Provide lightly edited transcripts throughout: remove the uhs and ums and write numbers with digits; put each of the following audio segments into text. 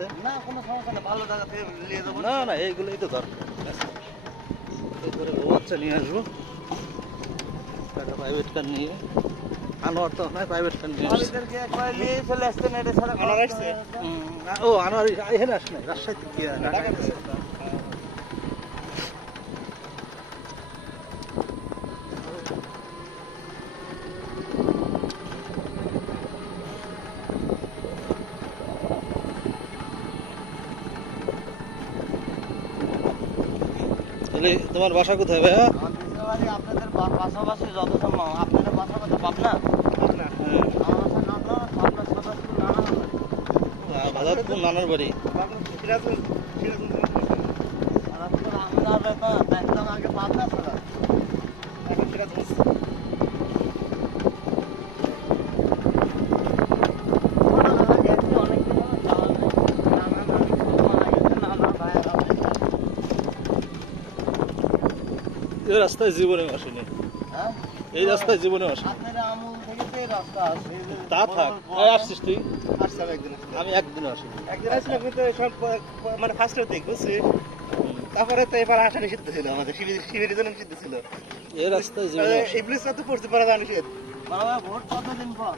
আছে। না কোনো সমস্যা নেই, ভালো জায়গা থেকে নিয়ে যাবো। না না এইগুলোই তো দরকার। এরপরে বাচ্চা নিয়ে আসবো, একটা প্রাইভেট কার নিয়ে। আনোয়ার তো নয়, প্রাইভেট কার নিয়ে আসছে। আমাদেরকে একবার নিয়ে চলে আসতেন, এটা ছাড়া আনোয়ার আসছে? ও আনোয়ার এখানে আসে নাই, রাজশাহীতে কি ঢাকায় আছে। তাহলে তোমার বাসা কোথায় ভাইয়া? আপনাদের পাশাপাশি যত সম্ভব। আপনাদের বাসা কথা পাবনা? হ্যাঁ, আমার বাসা নাটোর, আপনার সদরপুর নানা। বাজারপুর নানার বাড়ি। সদরপুর আমি না দেখতাম আগে পাবনা ছিল। এই রাস্তায় জীবনে আসেনি, হ্যাঁ? এই রাস্তায় জীবনে আসেনি। আপনাদের আমল থেকে তো এই রাস্তা আছে। এই যে তা থাক, বড়- আসছিস তুই? আসছে আমি একদিন। আমি একদিনও আসিনি। একদিন আসলাম কিন্তু সব মানে ফার্স্টে দেখ বুঝছি। তারপরে তো এবার আসা নিষিদ্ধ ছিল, আমাদের শিবিরের জন্য নিষিদ্ধ ছিল। এই রাস্তায় জীবনে আসেনি। এই ব্রিজটা তো পড়তে পারা যায় নিষেধ। বড় ভাই, ভোট কতদিন পর?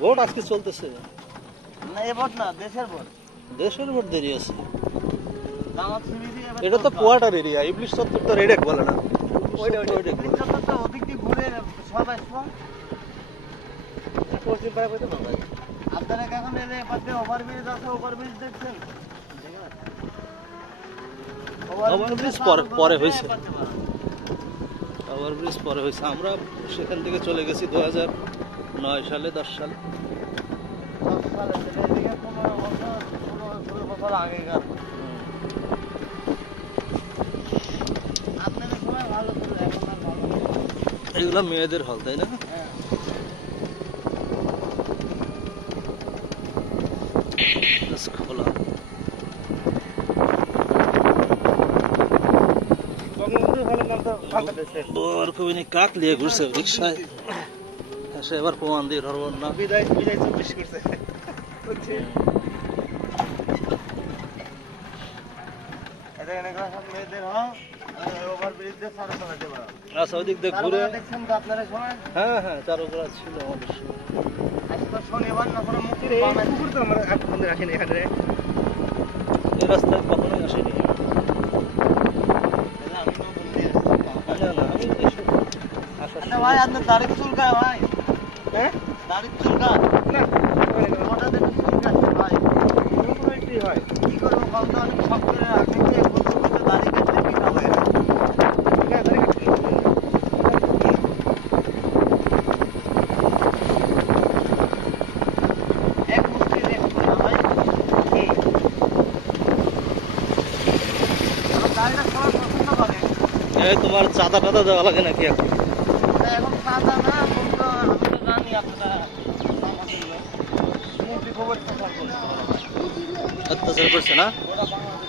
ভোট আজকে চলতেছে। না এ ভোট না, দেশের ভোট। দেশের ভোট দেরি আছে। দামাত শিবিরই এবার এটা তো চলবে। কোয়ার্টার এরিয়া, ইবলিশ চত্বর তো রেডেক বলে না। ওইটা রেডেক বলে। চত্বরটা ওদিক দিয়ে ঘুরে সব আসবো। পশ্চিম পাড়া পড়তে ভালো লাগে। আপনারা এখন এর এপাশে ওভারব্রিজ আছে, ওভারব্রিজ দেখছেন? ওভারব্রিজ পরে হয়েছে। ওভারব্রিজ পরে হয়েছে, আমরা সেখান থেকে চলে গেছি 2009 সালে, 10 সালে। এদিকে 15 বছর, 16 বছর আগেকার। আপনাদের সময় ভালো ছিল, এখন আর ভালো নেই। এগুলো মেয়েদের হল, তাই না? হ্যাঁ। খোলা। বঙ্গবন্ধু হলের নাম তো ফাঁকা দেশে। খুবই কাক নিয়ে ঘুরছে রিক্সায়, এসে এবার প্রমাণ দিয়ে ধরবেন না। বিদায় বিদায় 24 করছে। বুঝছি। এটা এখানে সব মেয়েদের হল, ওভারব্রিজ দিয়ে সারা চালাতে পারো। আচ্ছা, ওদিক দিয়ে ঘুরে। দেখছেন তো আপনারা সময়? হ্যাঁ হ্যাঁ, চারুকলা ছিল আমাদের সময়। আজকে শনিবার না, কোনো মুক্তি এই পাবেন। কুকুর তো আমরা এক বন্ধু রাখিনি এখানে। এই রাস্তায় কখনোই আসেনি। আমি নতুন দিয়ে আসছি। না না, আমি এসব আসার আচ্ছা ভাই, আপনার দাড়ির চুলকায় ভাই? হ্যাঁ? দাড়ির চুলকায়? না, হঠাৎ একটু চুলকাচ্ছে ভাই। কোনো একটাই হয়। কি করবো কম তো, আমি সব করে রাখছি যে বলতে বলতে দাড়ি কাটতে কি হবে? হ্যাঁ, দাঁড়িয়ে গেছি। এক মুষ্টি দেখবো না ভাই। আমার দাড়িটা সবাই পছন্দ করে। এই তোমার চাঁদা টাদা দেওয়া লাগে নাকি এখন? তা এখন সাদা না, বলতো আমি তো জানি আপনারা মুক্তি খবর প্রচার করছে। অত্যাচার করছে না? ওরা বাংলা